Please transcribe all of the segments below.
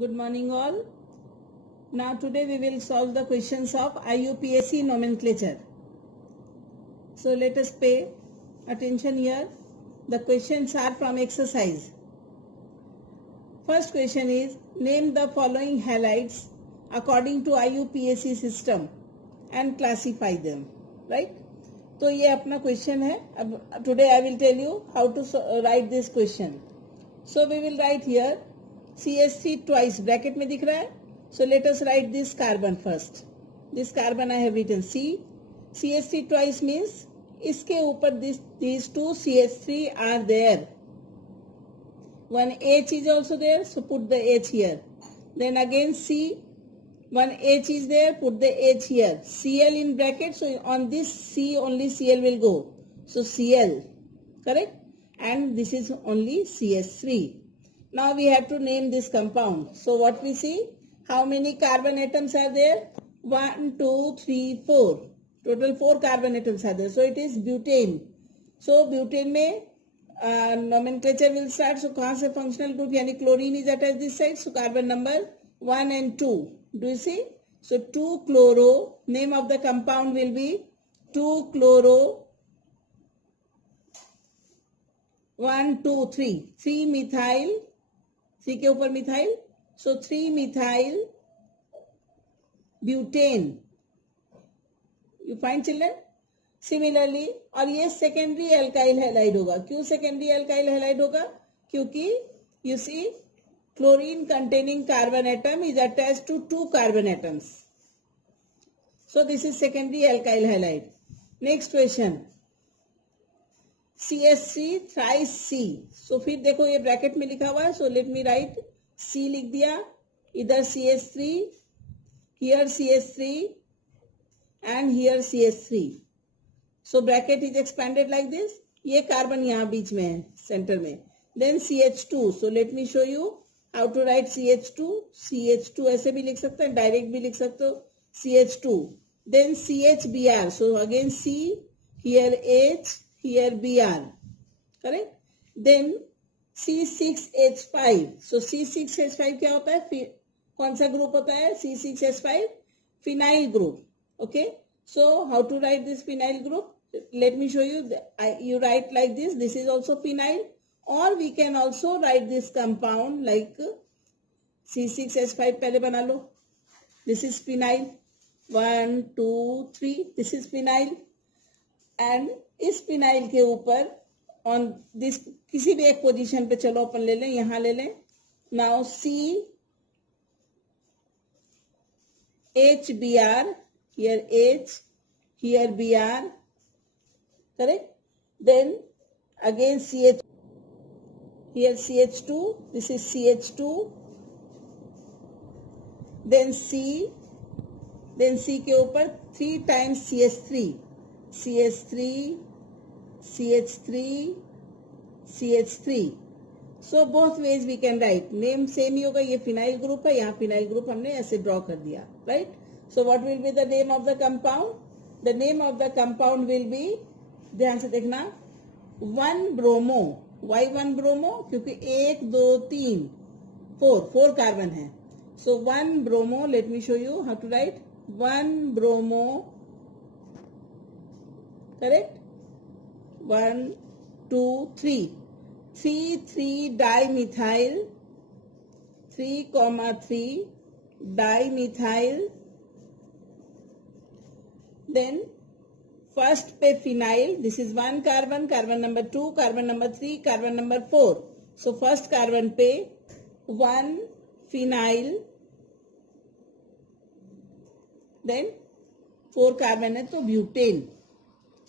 Good morning all. Now today we will solve the questions of IUPAC nomenclature. So let us pay attention here. The questions are from exercise. First question is, name the following halides according to IUPAC system and classify them. Right? तो ये अपना question है. अब today I will tell you how to write this question. So we will write here CH3 twice, bracket में दिख रहा है. So let us write this carbon first. This carbon I have written C. CH3 twice means इसके ऊपर these two CH3 are there. One H is also there, so put the H here. Then again C, one H is there, put the H here. Cl in bracket, so on this C only Cl will go. So Cl, correct? And this is only CH3. Now we have to name this compound. So what we see? How many carbon atoms are there? 1, 2, 3, 4. Total 4 carbon atoms are there. So it is butane. So butane में nomenclature will start. So कहाँ से functional group यानी chlorine is attached this side. So carbon number 1 and 2. Do you see? So 2-chloro. Name of the compound will be 2-chloro. 1, 2, 3. 3-methyl. 3 के ऊपर methyl. So 3-methyl butane. You find children? Similarly, और ये secondary alkyl halide होगा. क्यों secondary alkyl halide होगा? क्योंकि you see chlorine containing carbon atom is attached to 2 carbon atoms. So this is secondary alkyl halide. Next question. CH3 thrice C. So फिर देखो ये bracket में लिखा हुआ है. So let me write C लिख दिया. इधर CH3, here CH3 and here CH3. So bracket is expanded like this. ये कार्बन यहाँ बीच में है, सेंटर में. Then CH2. So let me show you how to write CH2. CH2 ऐसे भी लिख सकते हैं, डायरेक्ट भी लिख सकते हो. CH2. Then CHBr. So again C, here H, here Br. Correct? Then C6H5. So C6H5 क्या होता है? कौन सा ग्रुप होता है? C6H5 phenyl group. Okay? So how to write this phenyl group? Let me show you. You write like this. This is also phenyl. Or we can also write this compound like C6H5 पहले बना लो. This is phenyl. 1, 2, 3. This is phenyl. And इस phenyl के ऊपर on this किसी भी एक position पे चलो अपन ले लें, यहाँ ले लें. Now C HBr, here H, here Br, correct? Then again CH, here CH2, this is CH2, then C के ऊपर 3 times CH3, CH3, CH3, CH3. So both ways we can write. Name same ही होगा. ये phenyl group है, यहाँ phenyl group हमने ऐसे draw कर दिया. Right? So what will be the name of the compound? The name of the compound will be, ध्यान से देखना, 1-bromo. Why 1-bromo? क्योंकि 1, 2, 3, 4 कार्बन है. So 1-bromo. Let me show you how to write. 1-bromo. Correct? 1, 2, 3. 3,3-dimethyl. 3,3-dimethyl. Then first पे phenyl. This is 1 carbon, carbon number 2, carbon number 3, carbon number 4. So first carbon पे 1 phenyl. Then 4 carbon है तो butane.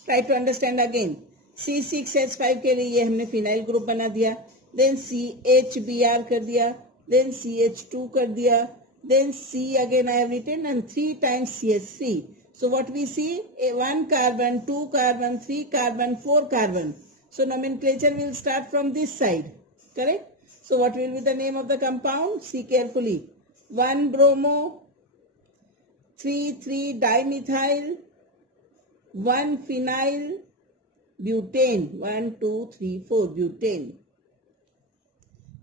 Try to understand again. C6H5 के लिए ये हमने phenyl group बना दिया. Then CHBr कर दिया. Then CH2 कर दिया. Then C again I have written and 3 times CH3. So what we see? 1 carbon, 2 carbon, 3 carbon, 4 carbon. So nomenclature will start from this side. Correct? So what will be the name of the compound? See carefully. 1-bromo, 3,3-dimethyl, 1-phenyl, butane. 1, 2, 3, 4 butane.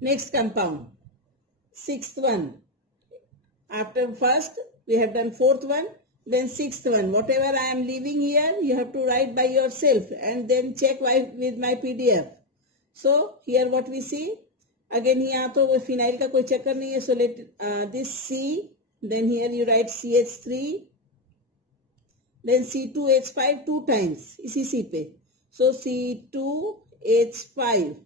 Next compound sixth one. After first we have done fourth one, then sixth one. Whatever I am leaving here, you have to write by yourself and then check with my PDF. So here what we see, again यहाँ तो phenyl का कोई चक्कर नहीं है. So let this C, then here you write CH3, then C2H5 two times इसी C पे. So C2H5,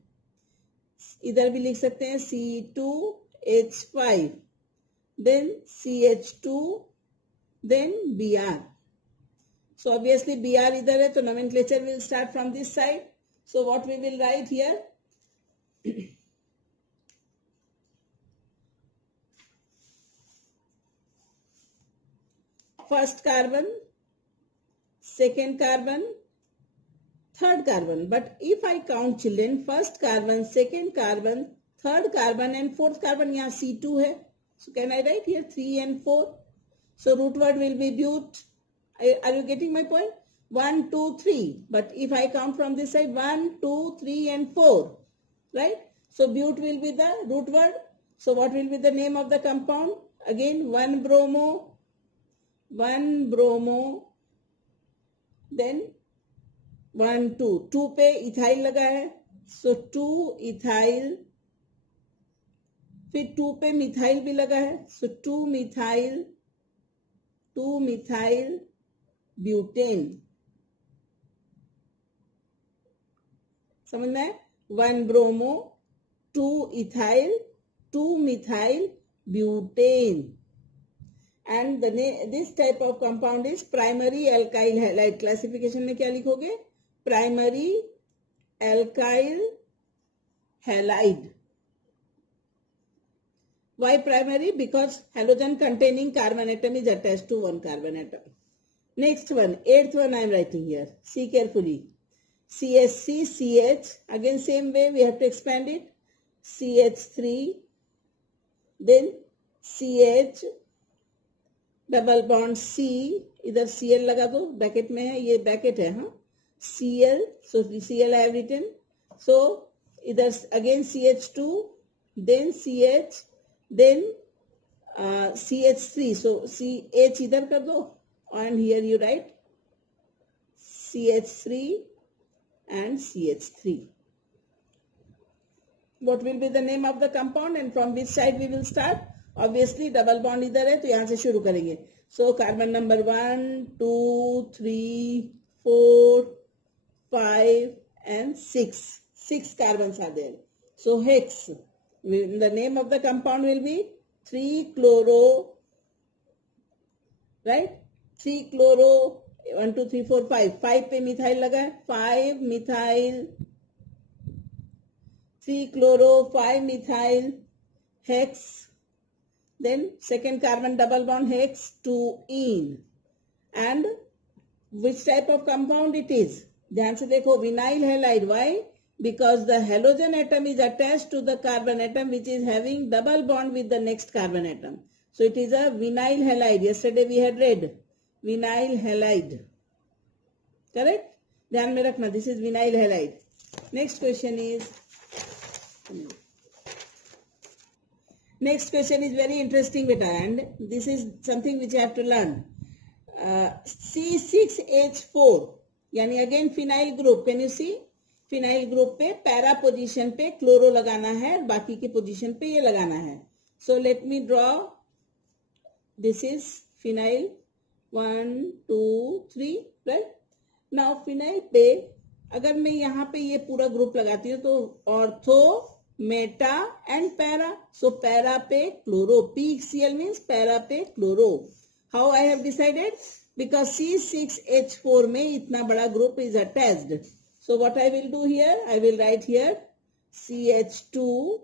इधर भी लिख सकते हैं C2H5, then CH2, then Br. So obviously Br इधर है तो nomenclature will start from this side. So what we will write here? First carbon, second carbon, third carbon. But if I count children, first carbon, second carbon, third carbon and fourth carbon, यहाँ C2 है. So can I write here 3 and 4? So root word will be but. Are you getting my point? 1, 2, 3. But if I count from this side, 1, 2, 3 and 4. Right? So but will be the root word. So what will be the name of the compound? Again 1-bromo, 1-bromo, then 1, 2. 2 पे ethyl लगा है. So 2-ethyl. फिर 2 पे methyl भी लगा है. So 2-methyl butane. समझ में? 1-bromo, 2-ethyl, 2-methyl butane. And this type of compound is primary alkyl halide. Classification में क्या लिखोगे? Primary alkyl halide. Why primary? Because halogen containing carbon atom is attached to one carbon atom. Next one, eighth one I am writing here. See carefully. CHC, CH. Again same way we have to expand it. CH3. Then CH. Double bond C. इधर Cl लगा दो. Bracket में है. ये bracket है. हाँ. Cl. So Cl I have written. So इधर again CH2. Then CH. Then CH3. So CH इधर कर दो. And here you write CH3 and CH3. What will be the name of the compound and from which side we will start? Obviously double bond इधर है तो यहाँ से शुरू करेंगे. So carbon number 1, 2, 3, 4, 5 and 6. 6 carbons are there. So hex. The name of the compound will be 3-chloro. Right? 3-chloro. 1, 2, 3, 4, 5. 5 पे methyl लगा है. 5-methyl. 3-chloro. 5-methyl. Hex. Then second carbon double bond hex 2-ene. And which type of compound it is? ध्यान से देखो, vinyl halide. Why? Because the halogen atom is attached to the carbon atom which is having double bond with the next carbon atom. So it is a vinyl halide. Yesterday we had read vinyl halide. Correct? ध्यान में रखना. This is vinyl halide. Next question is. Next question is very interesting, beta, and this is something which you have to learn. C6H4, यानी again phenyl group. Can you see? Phenyl group पे para position पे chloro लगाना है, बाकी के position पे ये लगाना है. So let me draw. This is phenyl. 1, 2, 3, right? Now phenyl पे अगर मैं यहाँ पे ये पूरा group लगाती हूँ तो ortho, meta and para. So para पे chloro. PCl means para पे chloro. How I have decided? Because C6H4 में इतना बड़ा group is attached. So what I will do here? I will write here CH2,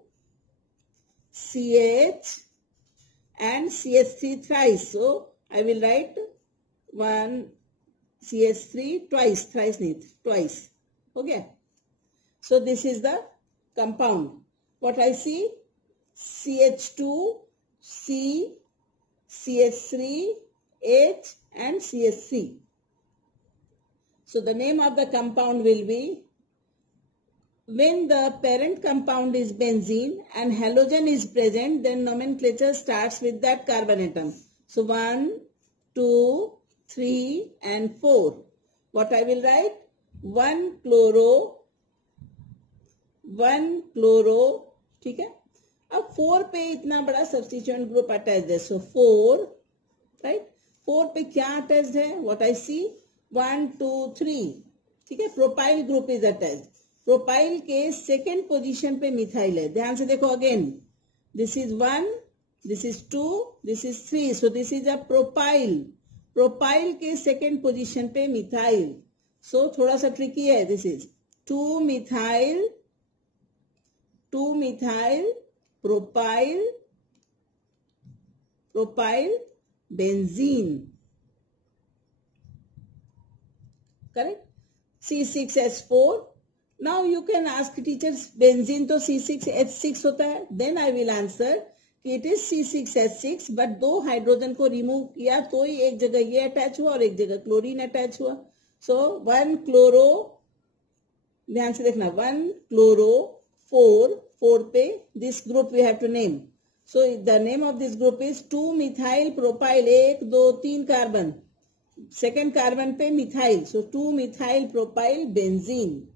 CH and CH3 thrice. So I will write 1 CH3 twice. Thrice नहीं, twice. Okay. So this is the compound. What I see? CH2, C, CH3, H and CH3. So the name of the compound will be when the parent compound is benzene and halogen is present, then nomenclature starts with that carbon atom. So 1, 2, 3 and 4. What I will write? 1 chloro, ठीक है. अब 4 पे इतना बड़ा substituent group attached है, सो 4, right. 4 पे क्या attached है? व्हाट आई सी, 1, 2, 3, ठीक है. Propyl group is attached. Propyl के सेकेंड पोजीशन पे मिथाइल है. ध्यान से देखो again, this is 1, this is 2, this is 3, so this is a propyl. Propyl के सेकेंड पोजीशन पे मिथाइल. सो थोड़ा सा ट्रिकी है. This is 2 methyl propyl benzene, correct. C6H4. now you can ask teachers, benzene तो C6H6 होता है. then I will answer कि it is C6H6, but 2 hydrogen को रिमूव किया तो ही एक जगह ये अटैच हुआ और एक जगह क्लोरीन अटैच हुआ. so 1 क्लोरो, ध्यान से देखना, 1 क्लोरो 4 पे this group we have to name. so the name of this group is 2 methyl propyl. 1 2 3 carbon, second carbon पे methyl, so 2 methyl propyl benzene.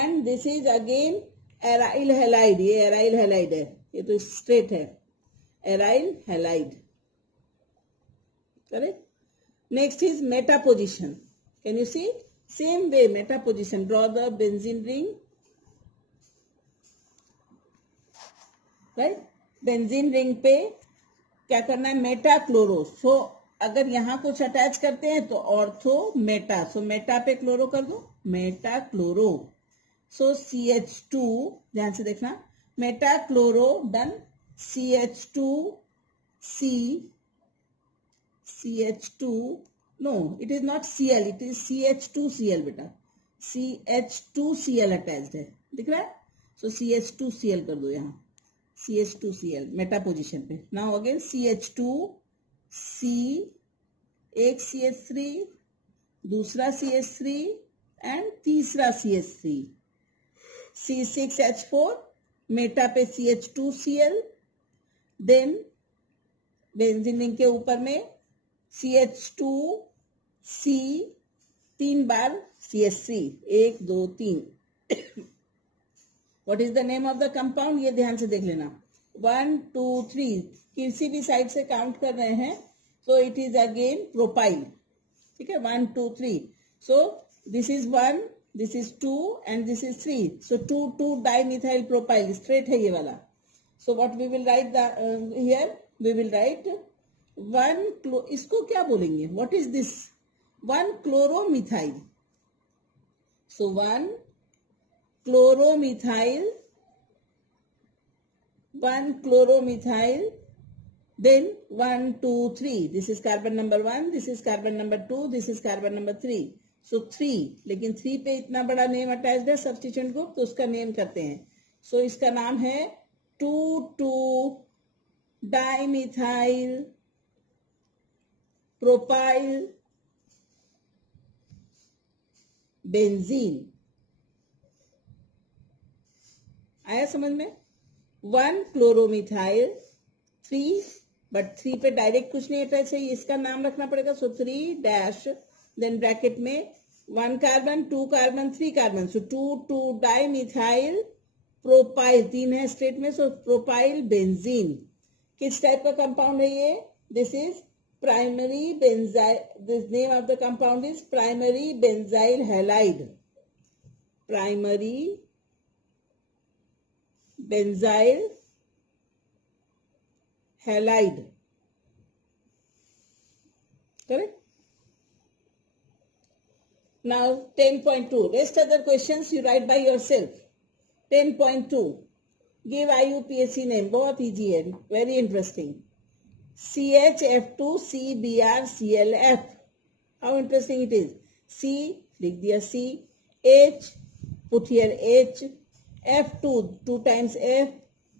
and this is again aryl halide. ये aryl halide है, ये तो straight है, aryl halide, correct. next is meta position. can you see? same way meta position. draw the benzene ring, right. Benzene ring पे क्या करना है? Meta chloro. सो अगर यहां कुछ अटैच करते हैं तो ऑर्थो मेटा, सो मेटा पे क्लोरो कर दो, मेटा क्लोरो. सो CH2, ध्यान से देखना, meta chloro done. CH2 no, it is not Cl, it is CH2Cl बेटा. CH2Cl अटैच्ड है, दिख रहा है. सो CH2Cl कर दो यहाँ, CH2Cl मेटा पोजीशन पे. नाउ अगेन CH2C, एक CH3, दूसरा CH3 एंड तीसरा CH3. C6H4 मेटा पे CH2Cl. देन बेंजीन रिंग के ऊपर में CH2C, 3 bar CH3, 1 2 3. What is the name of the compound? ये ध्यान से देख लेना. 1 2 3, किसी भी साइड से काउंट कर रहे हैं, so it is again propyl, ठीक है. 1 2 3, so this is 1, this is 2 and this is 3, so 2 dimethyl propyl, straight है ये वाला. so what we will write here? we will write 1 इसको क्या बोलेंगे? what is this? 1 chloromethyl. so 1 chloromethyl, then 1 2 3, this is carbon number 1, this is carbon number 2, this is carbon number 3, so 3. लेकिन 3 पे इतना बड़ा नेम अटैच्ड है substituent group, तो उसका नेम करते हैं. सो इसका नाम है 2 dimethyl propyl benzene. आया समझ में? 1 क्लोरोमिथाइल, 3, बट 3 पे डायरेक्ट कुछ नहीं अटैच है, इसका नाम रखना पड़ेगा. सो 3 डैश, देन ब्रैकेट में 1 कार्बन, 2 कार्बन, 3 कार्बन, सो 2 डाइमिथाइल प्रोपाइल, 3 है स्ट्रेट में, सो प्रोपाइल बेंजीन. किस टाइप का कंपाउंड है ये? This is primary benzyl. This name of the compound is primary benzyl halide. Primary benzyl halide, correct. now 10.2, rest other questions you write by yourself. 10.2, give IUPAC name. बहुत easy है, very interesting. CHF2CBrClF. how interesting it is. C लिख दिया, C, H put here H, F2 2 times F,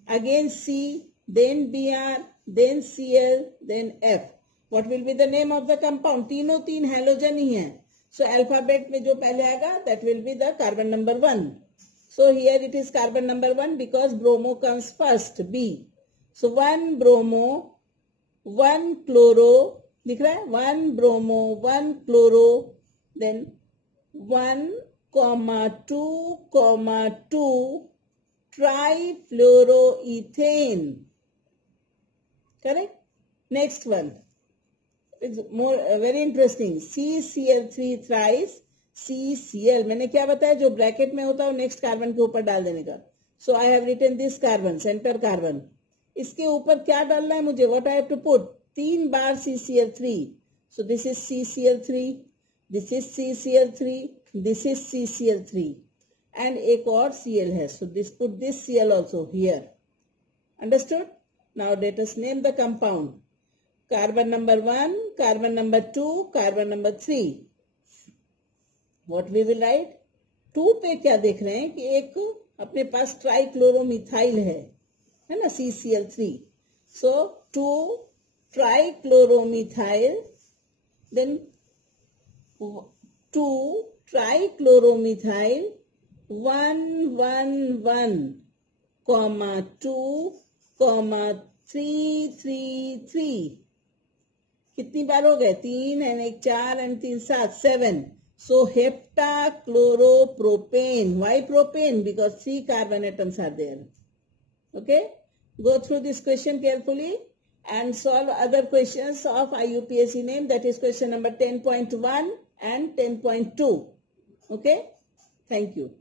again C, then Br, then Cl, then F. what will be the name of the compound? तीनों 3 halogen ही है, so alphabet में जो पहले आएगा that will be the carbon number 1. So here it is carbon number 1 because bromo comes first, B. So 1 bromo, 1 chloro, दिख रहा है 1 bromo, 1 chloro, then 1,2,2 trifluoroethane. Correct? Next one. It's more very interesting. CCl3 thrice CCl. मैंने क्या बताया, जो bracket में होता है वो नेक्स्ट कार्बन के ऊपर डाल देने का. So I have written this carbon, center carbon. इसके ऊपर क्या डालना है मुझे? What I have to put? 3 bar CCl3. So this is CCl3, this is CCl3, this is CCl3, and एक और Cl है. So this put this Cl also here. Understood? Now let us name the compound. Carbon number 1, carbon number 2, carbon number 3. What we will write? 2 पे क्या देख रहे हैं कि एक अपने पास ट्राइक्लोरोमिथाइल है ना, CCl3. So 2 trichloromethyl, then 2 trichloromethyl, 1, 1, 1, comma 2, comma 3, 3, 3. कितनी बार हो गए? 3 and 1 4 and 3 7 7. So heptachloropropane. Why propane? Because 3 carbon atoms are there. Okay? Go through this question carefully and solve other questions of IUPAC name, that is question number 10.1 and 10.2. Okay? Thank you.